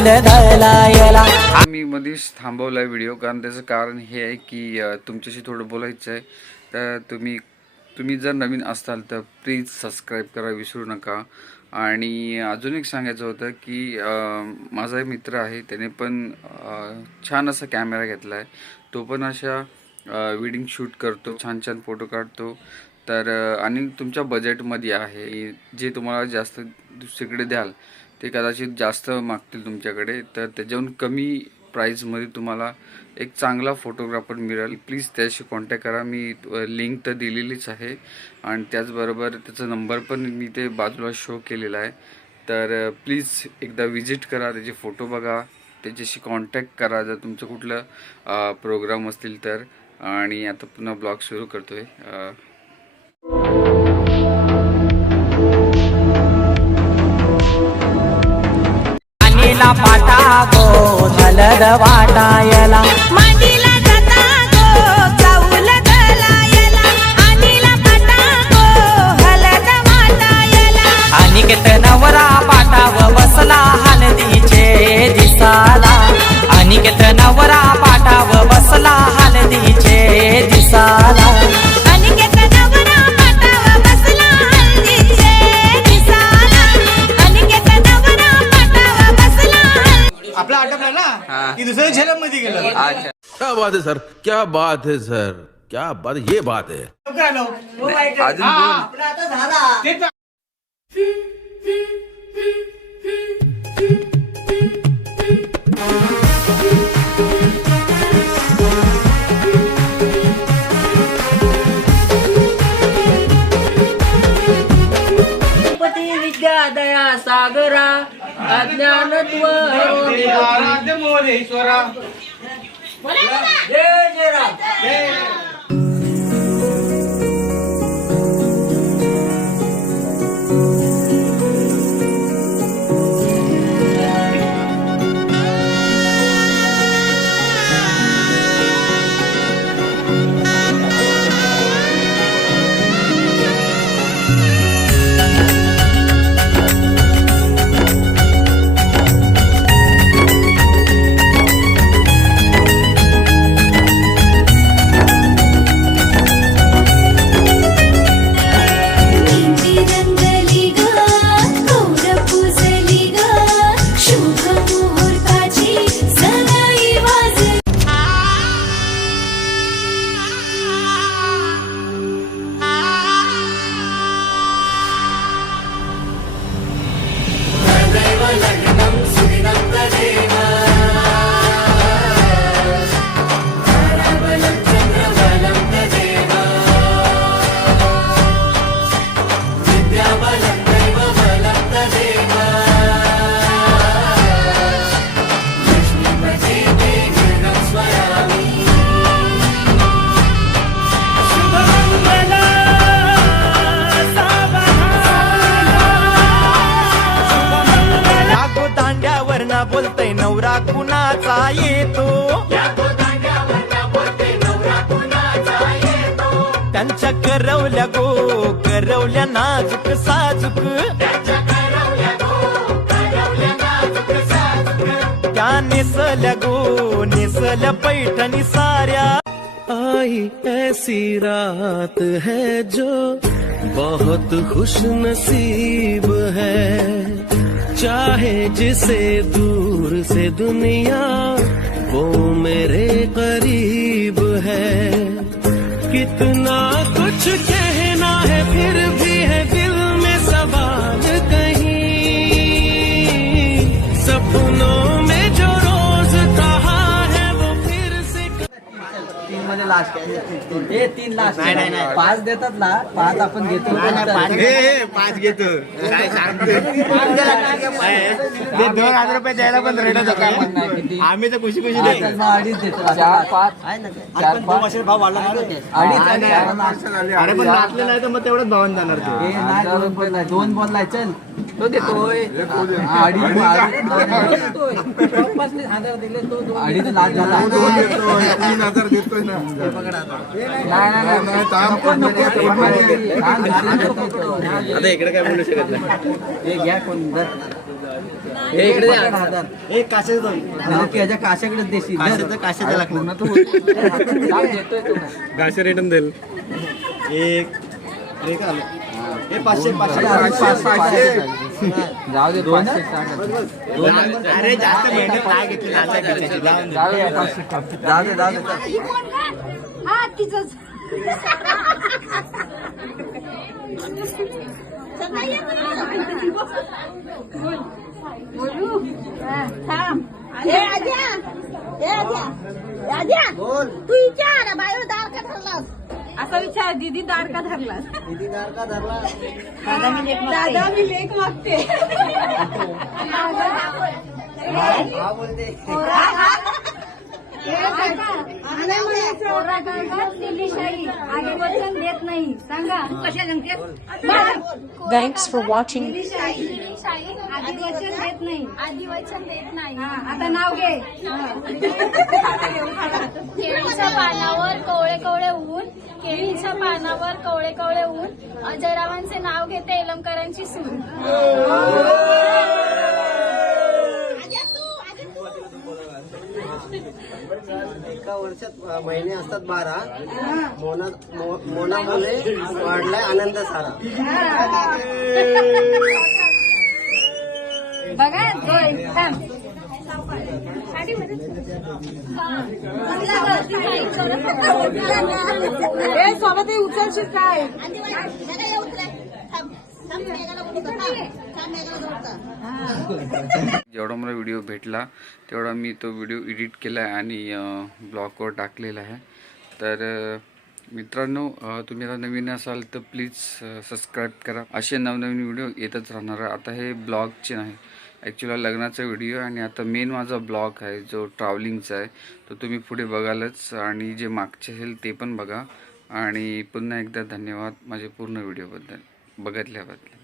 चाऊल दलायला. मी मध्येच थांबवला व्हिडिओ कारण त्याचं कारण हे आहे की तुमच्याशी थोडं बोलायचं आहे. तर तुम्ही जर नवीन असाल तर प्लीज सबस्क्राईब करा विसरू नका. आणि अजून एक सांगायचं होतं की माझा एक मित्र आहे, त्याने पण छान असा कॅमेरा घेतला आहे. तो पण अशा वेडिंग शूट करतो, छान छान फोटो काढतो. तर आणि तुमच्या बजेटमध्ये आहे. जे तुम्हाला जास्त दुसरीकडे द्याल ते कदाचित जास्त मागतील तुमच्याकडे, तर त्याच्याहून कमी प्राईजमध्ये तुम्हाला एक चांगला फोटोग्राफर मिळेल. प्लीज त्याशी कॉन्टॅक्ट करा. मी लिंक तर दिलेलीच आहे आणि त्याचबरोबर त्याचा नंबर पण मी ते बाजूला शो केलेला आहे. तर प्लीज एकदा विजिट करा, त्याचे फोटो बघा, त्याच्याशी कॉन्टॅक्ट करा जर तुमचं कुठलं प्रोग्राम असतील तर. आणि आता पुन्हा ब्लॉग सुरू करतो आहे. अनिला पाटा गो हलद वाटायला. मांडीला जाता गो चाऊल दलायला. अनिला पाटा गो हलद वाटायला. अनिकेत नवरा पाटाव बसला हलदीचे दिसाला. अनिकेत नवरा पाटाव बसला हलदीचे दिसाला. अनिकेत नवरा पाटाव बसला हळदीचे दिसाला. अनिकेत नवरा पाटाव बसला. आपला आटपला ना की दुसऱ्या झेलम मध्ये गेलं. क्या बात है सर, क्या बात है सर, क्या बात, ये बात है. लवकर आलो. ते तर- गणपती विद्या दया सागरा अज्ञानत्व आराध्य मोरेश्वरा. जय जय राम. मेंदी रंगली ग गौर पुजली ग शुभ मुहूर्ताची सनई वाजली. यागो दांड्यावर ना बोलतय नवरा कुणाचा येतो. त्यांच्या करवल्या गो करवल्या नाजूक साजूक. त्या नेसल्या गो नेसल्या पैठणी साऱ्या. आई ऐसी रात है जो बहुत खुश नसीब है, चाहे जिसे दूर से दुनिया वो मेरे करीब है. कितना कुछ कहना है फिर भी है दिल में सवाल कहीं. सपनों में जो रोज कहा है वो फिर से. हे 3 लाख नाही 5 देतात ना. 5 आपण घेतो. पाच घेतो काय सांगतो. ते 2,000 रुपये द्यायला पण रेडच होता. आम्ही तर खुशी खुशी देतो. 2.5 देतो. 4-5 भाव वाढला. अरे पण नाचले नाही तर मग तेवढंच भावान जाणार ते. 2 बोललाय चल तो देतोय. 2.5 दिले तो 2.5 लाख झाला. 3,000 देतोय ना. आता इकडे काय बोलू शकत नाही. हे घ्या कोण एक काशाचं दोन. त्याच्या काशाकडेच देशील काशाचं लागणार. गाशे रिटर्न देईल. एक आलं. हे 500. जाऊ दे 500 अरे जास्त मेहनत काय घेतली नाचा खिचायची. जाऊ दे हा तिचंच बोलू थांब तू विचार बायो दार का धरलास असा विचार दीदी दार का धरलास दादा मी लेख मागते आधी वचन देत नाही सांगा Thanks for watching. आधी वचन देत नाही आता नाव घे केळीच्या पानावर कवळे कवळे ऊन केळीच्या पानावर कवळे कवळे ऊन अजयरावांचे नाव घेते एलमकरांची सून. एका वर्षात महिने असतात 12. मोनामुळे वाढलाय आनंद सारा. बघा सोबत उचलशील काय जेवढा मला व्हिडिओ भेटला तेवढा मी तो व्हिडिओ एडिट केला आहे आणि ब्लॉगवर टाकलेला आहे. तर मित्रांनो, तुम्ही आता नवीन असाल तर प्लीज सबस्क्राईब करा. असे नवनवीन व्हिडिओ येतच राहणार. आता हे ब्लॉगचे नाही, ॲक्च्युली लग्नाचा व्हिडिओ आणि आता मेन माझा ब्लॉग आहे जो ट्रॅव्हलिंगचा आहे, तो तुम्ही पुढे बघालच आणि जे मागचे असेल ते पण बघा. आणि पुन्हा एकदा धन्यवाद माझे पूर्ण व्हिडिओबद्दल बघितल्याबद्दल.